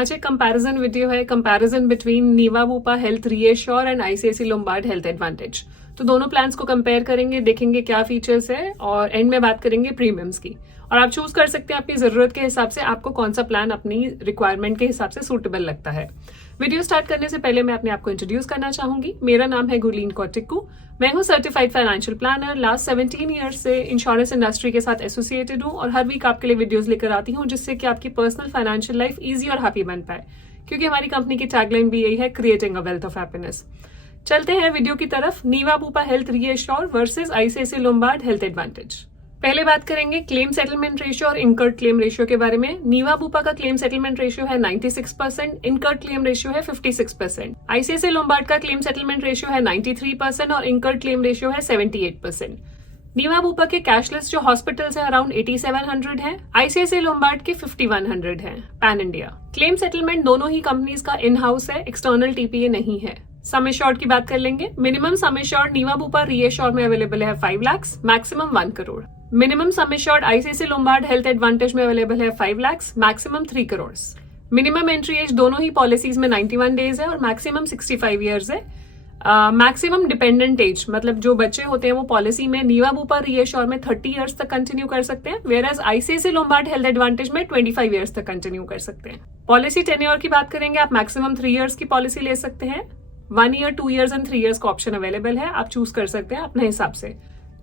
आज एक comparison video है, comparison between Niva Bupa Health ReAssure and ICICI Lombard health Advantage. तो दोनों प्लान्स को कंपेयर करेंगे, देखेंगे क्या फीचर्स है और एंड में बात करेंगे प्रीमियम्स की। और आप चूज कर सकते हैं अपनी जरूरत के हिसाब से आपको कौन सा प्लान अपनी रिक्वायरमेंट के हिसाब से सूटेबल लगता है। वीडियो स्टार्ट करने से पहले मैं अपने आप को इंट्रोड्यूस करना चाहूंगी। मेरा नाम है गुरलीन कौटिक्कू। मैं हूं certified financial planner. Last 17 years से इंश्योरेंस इंडस्ट्री के साथ एसोसिएटेड हूं और हर वीक आपके लिए वीडियोस लेकर आती हूं जिससे कि आपकी पर्सनल फाइनेंशियल लाइफ इजी और हैप्पी बन पाए, क्योंकि हमारी कंपनी की टैगलाइन भी यही है, creating a wealth of happiness. चलते हैं वीडियो की तरफ। Niva Bupa Health ReAssure versus ICICI Lombard health Advantage. पहले बात करेंगे क्लेम सेटलमेंट रेशियो और इनकर्ड क्लेम रेशियो के बारे में। नीवा बुपा का क्लेम सेटलमेंट रेशियो है 96%, इनकर्ड क्लेम रेशियो है 56%। आईसीआईसी लोम्बार्ड का क्लेम सेटलमेंट रेशियो है 93% और इनकर्ड क्लेम रेशियो है 78%। नीवा बुपा के कैशलेस जो हॉस्पिटल्स है अराउंड 8700 है, आईसीआईसी लोम्बार्ड के 5100 है पैन इंडिया। क्लेम सेटलमेंट दोनों ही कंपनीज का इन हाउस है, एक्सटर्नल टीपीए नहीं है। सम एश्योर्ड की बात कर लेंगे। Minimum sum assured Niva Bupa reassure में अवेलेबल है 5 lakh, maximum 1 crore. Minimum sum assured ICICI Lombard health advantage में अवेलेबल है 5 lakh, maximum 3 crore. Minimum entry age दोनों ही पॉलिसीज में 91 डेज है और मैक्सिमम 65 ईयर्स है। मैक्सिमम डिपेंडेंट एज मतलब जो बच्चे होते हैं वो पॉलिसी में नीवा बुपा रीएश्योर में 30 ईयर्स तक कंटिन्यू कर सकते हैं, whereas ICICI Lombard health advantage में 25 ईयर्स तक कंटिन्यू कर सकते हैं। पॉलिसी टेन्योर की बात करेंगे, आप मैक्सिमम 3 ईयर्स की पॉलिसी ले सकते हैं। 1 ईयर, 2 ईयर्स एंड 3 ईयर्स का ऑप्शन अवेलेबल है, आप चूज कर सकते हैं अपने हिसाब से।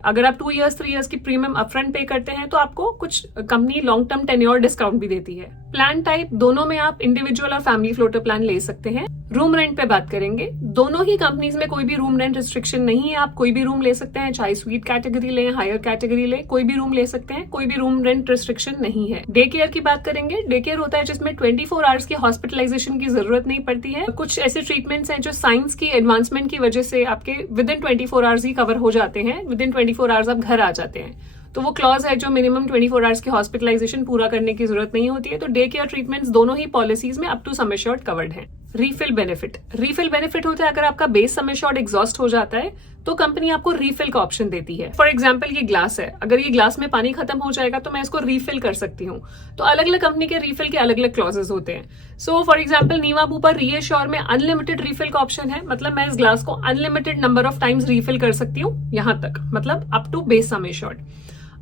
अगर आप 2 ईयर्स 3 ईयर्स की प्रीमियम अपफ्रंट पे करते हैं तो आपको कुछ company long term tenure discount भी देती है। प्लान टाइप दोनों में आप इंडिविजुअल और फैमिली फ्लोटर प्लान ले सकते हैं। रूम रेंट पे बात करेंगे, दोनों ही कंपनीज में कोई भी रूम रेंट रिस्ट्रिक्शन नहीं है, आप कोई भी रूम ले सकते हैं, चाहे स्वीट कैटेगरी ले, हायर कैटेगरी ले, कोई भी रूम ले सकते हैं, कोई भी रूम रेंट रिस्ट्रिक्शन नहीं है। डे केयर की बात करेंगे, डे केयर होता है जिसमें 24 आवर्स की हॉस्पिटलाइजेशन की जरूरत नहीं पड़ती है। कुछ ऐसे ट्रीटमेंट्स हैं जो साइंस की एडवांसमेंट की वजह से आपके with in 24 hours he cover हो जाते हैं, विद इन 24 आवर्स आप घर आ जाते हैं। तो वो क्लॉज है जो मिनिमम 24 आवर्स की हॉस्पिटलाइजेशन पूरा करने की जरूरत नहीं होती है। तो डे केयर ट्रीटमेंट्स दोनों ही पॉलिसीज में up to sum assured covered है। रीफिल बेनिफिट, रीफिल बेनिफिट होता है अगर आपका बेस सम एश्योर्ड एग्जॉस्ट हो जाता है तो कंपनी आपको रीफिल का ऑप्शन देती है। फॉर एग्जाम्पल ये ग्लास है, अगर ये ग्लास में पानी खत्म हो जाएगा तो मैं इसको रीफिल कर सकती हूँ। तो अलग अलग कंपनी के रीफिल के अलग अलग क्लॉजेस होते हैं। So for example Niva Bupa reassure में अनलिमिटेड रीफिल का ऑप्शन है, मतलब मैं इस ग्लास को unlimited number of times refill कर सकती हूँ, यहाँ तक, मतलब up to base sum assured.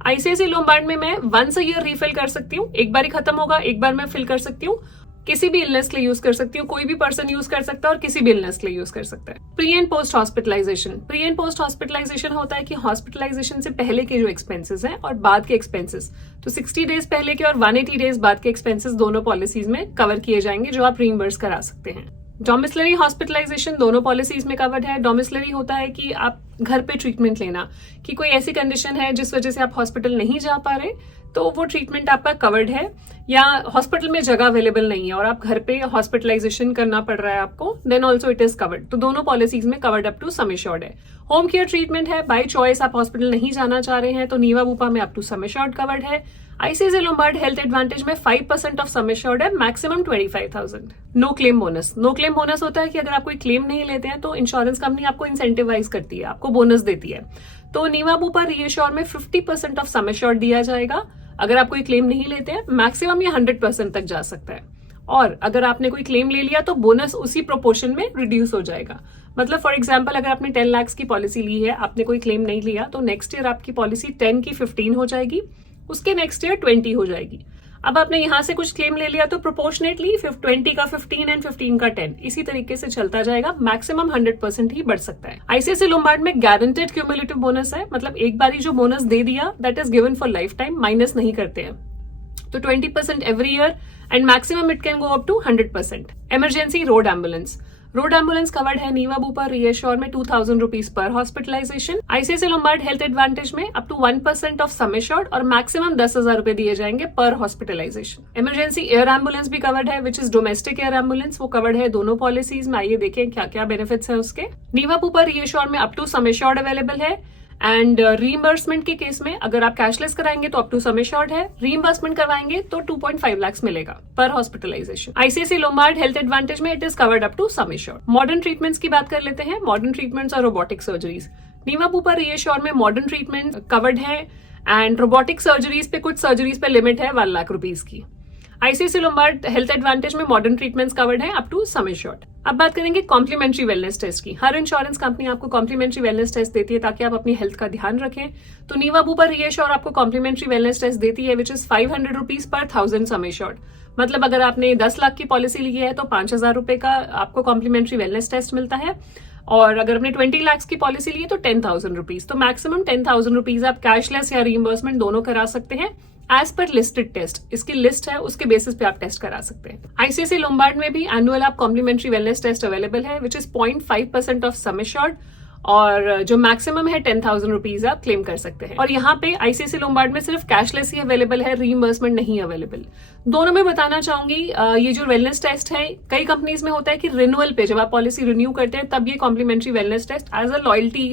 ICICI Lombard में मैं वंस अ ईयर रीफिल कर सकती हूँ, एक बार ही खत्म होगा, एक बार मैं फिल कर सकती हूँ। किसी भी इलनेस के लिए यूज कर सकती हूँ, कोई भी पर्सन यूज कर सकता है और किसी भी इलनेस के लिए यूज कर सकता है। Pre and post hospitalisation, pre and post hospitalisation होता है कि हॉस्पिटलाइजेशन से पहले के जो एक्सपेंसेस हैं और बाद के एक्सपेंसेस, तो 60 डेज पहले के और 180 डेज बाद के एक्सपेंसेस दोनों पॉलिसीज में कवर किए जाएंगे, जो आप रीइंबर्स करा सकते हैं। डोमिसलरी हॉस्पिटलाइजेशन दोनों पॉलिसीज में कवर्ड है। डोमिसलरी होता है कि आप घर पे ट्रीटमेंट लेना, कि कोई ऐसी कंडीशन है जिस वजह से आप हॉस्पिटल नहीं जा पा रहे तो वो ट्रीटमेंट आपका कवर्ड है, या हॉस्पिटल में जगह अवेलेबल नहीं है और आप घर पे हॉस्पिटलाइजेशन करना पड़ रहा है आपको, then also it is covered. तो दोनों पॉलिसीज में covered up to sum assured है। होम केयर ट्रीटमेंट है, बाय चॉइस आप हॉस्पिटल नहीं जाना चाह रहे हैं तो नीवा बुपा में up to sum assured covered है। आईसीआईसी लोम्बार्ड हेल्थ एडवांटेज में 5% ऑफ सम एश्योर्ड है, maximum 25,000। No claim bonus, no claim bonus होता है कि अगर आप कोई क्लेम नहीं लेते हैं तो इंश्योरेंस कंपनी आपको इंसेंटिवाइज करती है, आपको बोनस देती है। तो नीवा बुपा रीएश्योर में 50% ऑफ सम एश्योर्ड दिया जाएगा अगर आप कोई क्लेम नहीं लेते हैं, मैक्सिमम ये 100% तक जा सकता है। और अगर आपने कोई क्लेम ले लिया तो बोनस उसी प्रोपोर्शन में रिड्यूस हो जाएगा। मतलब फॉर एग्जांपल अगर आपने 10 लाख की पॉलिसी ली है, आपने कोई क्लेम नहीं लिया, तो नेक्स्ट ईयर आपकी पॉलिसी 10 की 15 हो जाएगी, उसके नेक्स्ट ईयर 20 हो जाएगी। अब आपने यहां से कुछ क्लेम ले लिया तो प्रोपोर्शनेटली 20 का 15 एंड 15 का 10 इसी तरीके से चलता जाएगा, मैक्सिमम 100% ही बढ़ सकता है। आईसीआईसी लोम्बार्ड में गारंटेड क्यूमुलेटिव बोनस है, मतलब एक बार ही जो बोनस दे दिया that is given for lifetime, minus नहीं करते हैं। तो 20% every year and maximum it can go up to 100%। Emergency road ambulance, road ambulance covered है नीवा बुपा रीएश्योर में 2000 रुपीज पर hospitalisation. ICICI Lombard health advantage में up to 1% of sum assured और maximum 10,000 रुपए दिए जाएंगे पर हॉस्पिटलाइजेशन। इमरजेंसी एयर एम्बुलेंस भी कवर्ड है, which is domestic air ambulance, वो कवर्ड है दोनों पॉलिसीज में। आइए देखें क्या क्या बेनिफिट्स है उसके। नीवा बुपा रीएश्योर में up to sum assured available है एंड रीइंबर्समेंट के केस में अगर आप कैशलेस कराएंगे तो अप टू सम एश्योर्ड है, रीइंबर्समेंट करवाएंगे तो 2.5 लाख मिलेगा पर hospitalisation. ICICI Lombard health advantage में it is covered up to sum assured. Modern treatments की बात कर लेते हैं, मॉडर्न ट्रीटमेंट्स और robotic surgeries. Niva Bupa reassure में मॉडर्न ट्रीटमेंट कवर्ड है एंड रोबोटिक सर्जरीज पे कुछ सर्जरीज पे लिमिट है 1 लाख रुपीज की। आईसीआईसीआई लोम्बार्ड हेल्थ एडवांटेज में मॉडर्न ट्रीटमेंट्स कवर्ड है अप टू सम एश्योर्ड। अब बात करेंगे कॉम्प्लीमेंट्री वेलनेस टेस्ट की। हर इंश्योरेंस कंपनी आपको कॉम्प्लीमेंट्री वेलनेस टेस्ट देती है ताकि आप अपनी हेल्थ का ध्यान रखें। तो नीवा बुपा रीएश्योर आपको कॉम्प्लीमेंट्री वेलनेस टेस्ट देती है which is 500 rupees per 1000 sum assured. मतलब अगर आपने 10 लाख की पॉलिसी ली है तो 5000 रुपए का आपको कॉम्प्लीमेंट्री वेलनेस टेस्ट मिलता है, और अगर आपने 20 लाख की पॉलिसी ली है तो 10,000 रुपीज। तो मैक्सिमम 10,000 रुपीज आप कैशलेस या रीइंबर्समेंट दोनों करा सकते हैं एज पर लिस्टेड टेस्ट। इसकी लिस्ट है, उसके बेसिस पे आप टेस्ट करा सकते हैं। आईसीआईसीआई लोम्बार्ड में भी एनुअल आप कॉम्प्लीमेंट्री वेलनेस टेस्ट अवेलेबल है which is 0.5% of sum assured, और जो मैक्सिमम है 10,000 रुपीज आप क्लेम कर सकते हैं। और यहाँ पे आईसीआईसीआई लोम्बार्ड में सिर्फ कैशलेस ही अवेलेबल है, रीइंबर्समेंट नहीं अवेलेबल। दोनों में बताना चाहूंगी ये जो वेलनेस टेस्ट है कई कंपनीज में होता है कि रिन्यूअल पे जब आप पॉलिसी रिन्यू करते हैं तब ये complimentary wellness test as a loyalty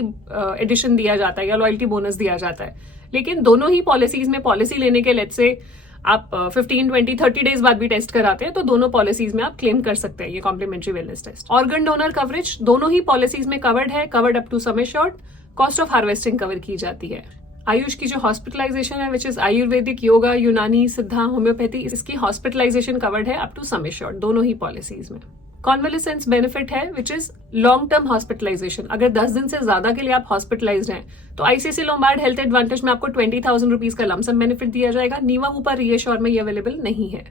addition दिया जाता है या लॉयल्टी बोनस दिया जाता है। लेकिन दोनों ही पॉलिसीज में पॉलिसी लेने के लेट से आप 15, 20, 30 डेज बाद भी टेस्ट कराते हैं तो दोनों पॉलिसीज में आप क्लेम कर सकते हैं ये complimentary wellness test. Organ donor coverage दोनों ही पॉलिसीज में कवर्ड है, covered up to sum assured. Cost of harvesting cover की जाती है। आयुष की जो हॉस्पिटलाइजेशन है विच इज आयुर्वेदिक, योगा, यूनानी, सिद्धा, होम्योपैथी, इसकी हॉस्पिटलाइजेशन कवर्ड है अप टू सम एश्योर्ड दोनों ही पॉलिसीज में। कॉन्वेलेसेंस बेनिफिट है which is long term hospitalisation. अगर 10 दिन से ज्यादा के लिए आप हॉस्पिटलाइज्ड हैं तो आईसीआईसीआई लोम्बार्ड हेल्थ एडवांटेज में आपको 20,000 रुपीज का लमसम बेनिफिट दिया जाएगा। नीवा बुपा रीएश्योर में ये अवेलेबल नहीं है।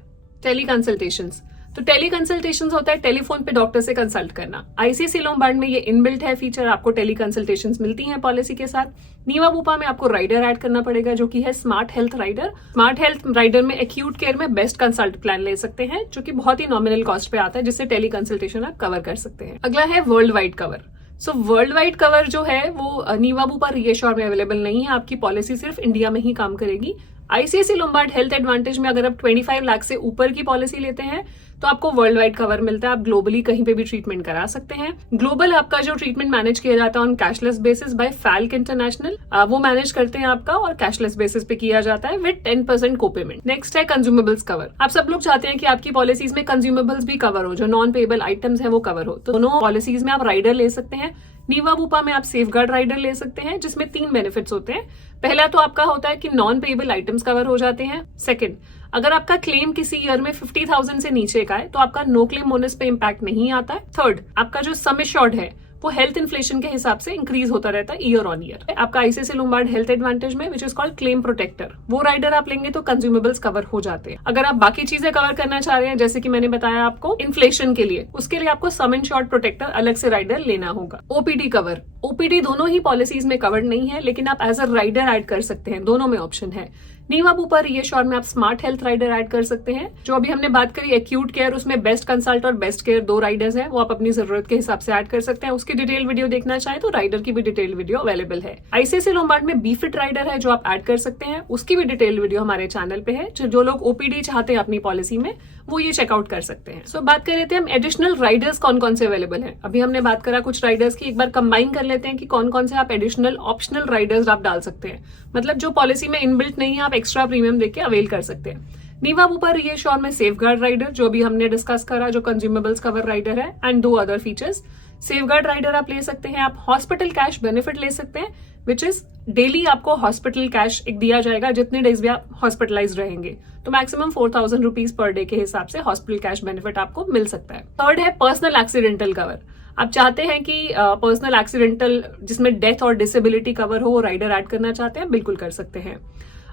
टेली कंसल्टेशंस, तो टेली कंसल्टेशंस होता है टेलीफोन पे डॉक्टर से कंसल्ट करना। आईसीआईसीआई लोम्बार्ड में ये इनबिल्ट है फीचर, आपको टेली कंसल्टेशंस मिलती हैं पॉलिसी के साथ। नीवा बुपा में आपको राइडर ऐड करना पड़ेगा जो कि है smart health rider. Smart health rider में एक्यूट केयर में बेस्ट कंसल्ट प्लान ले सकते हैं जो कि बहुत ही नॉमिनल कॉस्ट पे आता है, जिससे टेली कंसल्टेशन आप कवर कर सकते हैं। अगला है world wide cover. So world wide cover जो है वो नीवा बुपा रीएश्योर में अवेलेबल नहीं है, आपकी पॉलिसी सिर्फ इंडिया में ही काम करेगी। आईसीआईसीआई लोम्बार्ड हेल्थ एडवांटेज में अगर आप 25 लाख से ऊपर की पॉलिसी लेते हैं तो आपको वर्ल्ड वाइड कवर मिलता है, आप ग्लोबली कहीं पे भी ट्रीटमेंट करा सकते हैं। ग्लोबल आपका जो ट्रीटमेंट मैनेज किया जाता है on cashless basis by Falck International, वो मैनेज करते हैं आपका और कैशलेस बेसिस पे किया जाता है विद 10% कोपेमेंट। नेक्स्ट है कंज्यूमेबल्स कवर। आप सब लोग चाहते हैं कि आपकी पॉलिसीज में कंज्यूमेबल्स भी कवर हो, जो नॉन पेएबल आइटम्स है वो कवर हो, तो दोनों पॉलिसीज में आप राइडर ले सकते हैं। नीवा बुपा में आप सेफगार्ड राइडर ले सकते हैं जिसमें 3 बेनिफिट्स होते हैं। पहला तो आपका होता है कि नॉन पेएबल आइटम्स कवर हो जाते हैं। सेकंड, अगर आपका क्लेम किसी ईयर में 50,000 से नीचे का है तो आपका नो क्लेम बोनस पे इम्पैक्ट नहीं आता है। थर्ड, आपका जो सम एश्योर्ड है वो हेल्थ इन्फ्लेशन के हिसाब से इंक्रीज होता रहता है ईयर ऑन ईयर। आपका आईसीआईसीआई लोम्बार्ड हेल्थ एडवांटेज में which is called claim protector, वो राइडर आप लेंगे तो कंज्यूमेबल्स कवर हो जाते हैं। अगर आप बाकी चीजें कवर करना चाह रहे हैं जैसे कि मैंने बताया आपको इन्फ्लेशन के लिए, उसके लिए आपको सम इंश्योर्ड प्रोटेक्टर अलग से राइडर लेना होगा। ओपीडी कवर, ओपीडी दोनों ही पॉलिसीज में कवर्ड नहीं है लेकिन आप एज अ राइडर ऐड कर सकते हैं, दोनों में ऑप्शन है। नीवा बुपा रीएश्योर में आप स्मार्ट हेल्थ राइडर ऐड कर सकते हैं। जो अभी हमने बात करी एक्यूट केयर, उसमें बेस्ट कंसल्ट और बेस्ट केयर 2 राइडर्स हैं, वो आप अपनी जरूरत के हिसाब से ऐड कर सकते हैं। उसकी डिटेल वीडियो देखना चाहे तो राइडर की भी डिटेल वीडियो अवेलेबल है। आईसीआईसीआई लोम्बार्ड में बीफिट राइडर है जो आप ऐड कर सकते हैं, उसकी भी डिटेल वीडियो हमारे चैनल पे है। जो लोग ओपीडी चाहते हैं अपनी पॉलिसी में वो ये चेकआउट कर सकते हैं। सो बात कर लेते हैं हम एडिशनल राइडर्स कौन कौन से अवेलेबल हैं। अभी हमने बात करा कुछ राइडर्स की, एक बार कंबाइन कर लेते हैं कि कौन कौन से आप एडिशनल ऑप्शनल राइडर्स आप डाल सकते हैं। मतलब जो पॉलिसी में इनबिल्ट नहीं है आप एक्स्ट्रा प्रीमियम देके अवेल कर सकते हैं। नीवा बुपा रीएश्योर में सेफगार्ड राइडर जो अभी हमने डिस्कस करा, जो कंज्यूमेबल्स कवर राइडर है, and 2 other features. Safeguard rider आप ले सकते हैं, आप हॉस्पिटल कैश बेनिफिट ले सकते हैं विच इज डेली आपको हॉस्पिटल कैश एक दिया जाएगा जितने डेज भी आप हॉस्पिटलाइज रहेंगे, तो मैक्सिमम 4,000 रुपीज पर डे के हिसाब से हॉस्पिटल कैश बेनिफिट आपको मिल सकता है। थर्ड है पर्सनल एक्सीडेंटल कवर। आप चाहते हैं कि पर्सनल एक्सीडेंटल जिसमें डेथ और डिसेबिलिटी कवर हो वो राइडर ऐड करना चाहते हैं, बिल्कुल कर सकते हैं।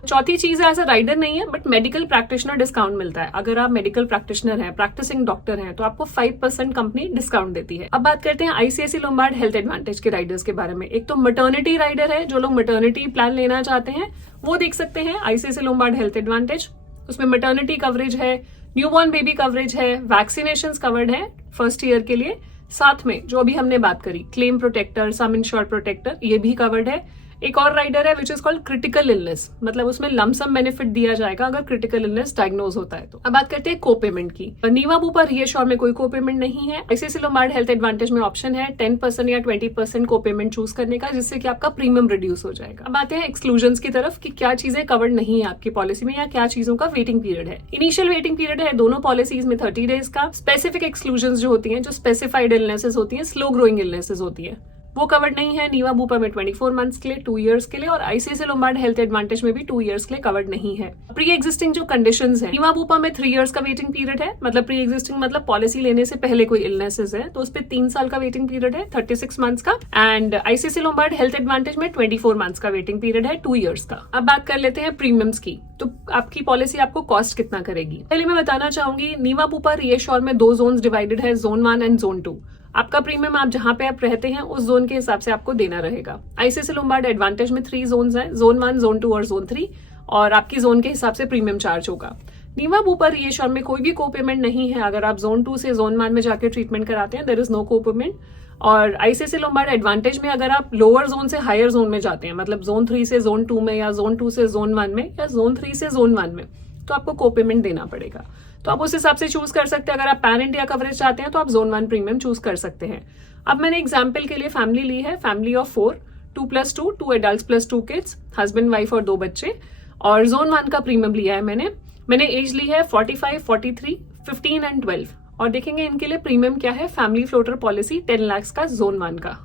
चौथी चीज है, ऐसा राइडर नहीं है बट मेडिकल प्रैक्टिशनर डिस्काउंट मिलता है। अगर आप मेडिकल प्रैक्टिशनर हैं, प्रैक्टिसिंग डॉक्टर हैं, तो आपको 5% कंपनी डिस्काउंट देती है। अब बात करते हैं आईसीआईसीआई लोम्बार्ड हेल्थ एडवांटेज के राइडर्स के बारे में। एक तो मैटरनिटी राइडर है, जो लोग मैटरनिटी प्लान लेना चाहते हैं वो देख सकते हैं आईसीआईसीआई लोम्बार्ड हेल्थ एडवांटेज। उसमें मैटरनिटी कवरेज है, न्यूबॉर्न बेबी कवरेज है, वैक्सीनेशन कवर्ड है फर्स्ट ईयर के लिए, साथ में जो अभी हमने बात करी claim protector, sum insured protector, ये भी कवर्ड है। एक और राइडर है which is called critical illness, मतलब उसमें लमसम बेनिफिट दिया जाएगा अगर क्रिटिकल इलनेस डायग्नोज होता है तो। अब बात करते हैं कोपेमेंट की। नीवा बुपा रीएश्योर में कोई कोपेमेंट नहीं है। आईसीआईसीआई लोम्बार्ड हेल्थ एडवांटेज में ऑप्शन है 10% या 20% कोपेमेंट चूज करने का, जिससे कि आपका प्रीमियम रिड्यूस हो जाएगा। अब आते हैं एक्सक्लूजन्स की तरफ कि क्या चीजें कवर्ड नहीं है आपकी पॉलिसी में या क्या चीजों का वेटिंग पीरियड है। इनिशियल वेटिंग पीरियड है दोनों पॉलिसीज में 30 डेज का। स्पेसिफिक एक्सक्लूजन्स जो होती है, जो स्पेसिफाइड इलनेसेस होती है, स्लो ग्रोइंग इलनेसेस होती है, वो कवर्ड नहीं है। नीवा बूपा में 24 मंथ्स के लिए, 2 इयर्स के लिए, और आईसीआईसीआई लोम्बार्ड हेल्थ एडवांटेज में भी 2 इयर्स के लिए कवर्ड नहीं है। प्री एग्जिस्टिंग जो कंडीशंस है, नीवा बूपा में 3 इयर्स का वेटिंग पीरियड है, मतलब प्री एग्जिस्टिंग मतलब पॉलिसी लेने से पहले कोई इलनेसेस है तो उस पर 3 साल का वेटिंग पीरियड है, 36 मंथ्स का। And ICICI Lombard health advantage में 24 मंथ्स का वेटिंग पीरियड है, 2 इयर्स का। अब बात कर लेते हैं प्रीमियम्स की। तो आपकी पॉलिसी आपको कॉस्ट कितना करेगी। पहले मैं बताना चाहूंगी, नीवा बूपा रीएश्योर में 2 जोन डिवाइडेड है, जोन 1 एंड जोन 2। आपका प्रीमियम आप जहां पे आप रहते हैं उस जोन के हिसाब से आपको देना रहेगा। आईसीआईसीआई लोम्बार्ड एडवांटेज में 3 जोन्स हैं, जोन 1, जोन 2 और जोन 3, और आपकी जोन के हिसाब से प्रीमियम चार्ज होगा। नीवा बूपा रीएश्योर में कोई भी को पेमेंट नहीं है। अगर आप जोन 2 से जोन 1 में जाकर ट्रीटमेंट कराते हैं, देयर इज नो को पेमेंट। और आईसीआईसीआई लोम्बार्ड एडवांटेज में अगर आप लोअर जोन से हायर जोन में जाते हैं, मतलब जोन 3 से जोन 2 में, या जोन 2 से जोन 1 में, या जोन 3 से जोन 1 में, तो आपको को पेमेंट देना पड़ेगा। तो आप उस हिसाब से चूज कर सकते हैं। अगर आप पैन इंडिया कवरेज चाहते हैं तो आप जोन 1 प्रीमियम चूज कर सकते हैं। अब मैंने एग्जाम्पल के लिए फैमिली ली है, family of 4, 2+2, 2 adult plus 2 kids, husband wife और 2 बच्चे। और जोन 1 का प्रीमियम लिया है मैंने एज ली है 45, 43, 15 एंड 12। और देखेंगे इनके लिए प्रीमियम क्या है। फैमिली फ्लोटर पॉलिसी 10 लाख का जोन 1 का।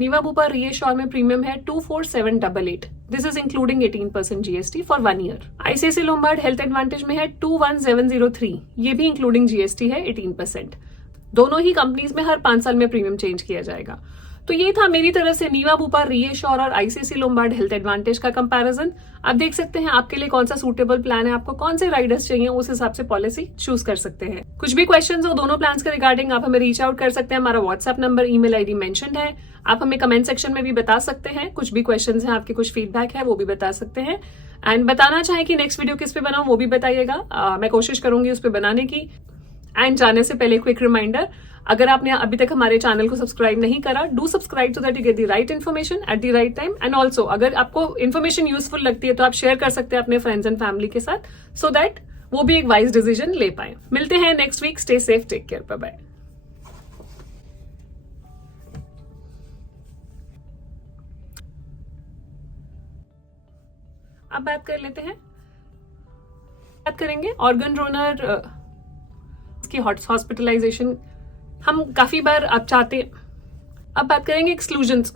नीवा बूपा रीएश्योर में प्रीमियम है 24788। This is including 18% GST for 1 year. ICICI Lombard health advantage में है 21703, ये भी इंक्लूडिंग जीएसटी है 18%। दोनों ही कंपनीज में हर 5 साल में प्रीमियम चेंज किया जाएगा। तो ये था मेरी तरफ से नीवा बूपा रीएश्योर और आईसीआईसीआई लोम्बार्ड हेल्थ एडवांटेज का कंपैरिजन। आप देख सकते हैं आपके लिए कौन सा सूटेबल प्लान है, आपको कौन से राइडर्स चाहिए, उस हिसाब से पॉलिसी चूज कर सकते हैं। कुछ भी क्वेश्चंस हो दोनों प्लान्स के रिगार्डिंग, आप हमें रीच आउट कर सकते हैं। हमारा WhatsApp number, email ID mentioned है। आप हमें कमेंट सेक्शन में भी बता सकते हैं। कुछ भी क्वेश्चंस हैं, आपके कुछ फीडबैक है, वो भी बता सकते हैं। एंड बताना चाहें कि नेक्स्ट वीडियो किस पे बनाऊं, वो भी बताइएगा। मैं कोशिश करूंगी उस पर बनाने की। एंड जाने से पहले क्विक रिमाइंडर, अगर आपने अभी तक हमारे चैनल को सब्सक्राइब नहीं करा, do subscribe so that you get the right information at the right time. And also अगर आपको इन्फॉर्मेशन यूजफुल लगती है तो आप शेयर कर सकते हैं अपने फ्रेंड्स एंड फैमिली के साथ, सो दैट वो भी एक वाइज डिसीजन ले पाए। मिलते हैं next week. Stay safe, take care, bye bye. अब बात कर लेते हैं, बात करेंगे ऑर्गन डोनर की हॉस्पिटलाइजेशन। हम काफी बार आप चाहते, अब बात करेंगे एक्सक्लूजन्स।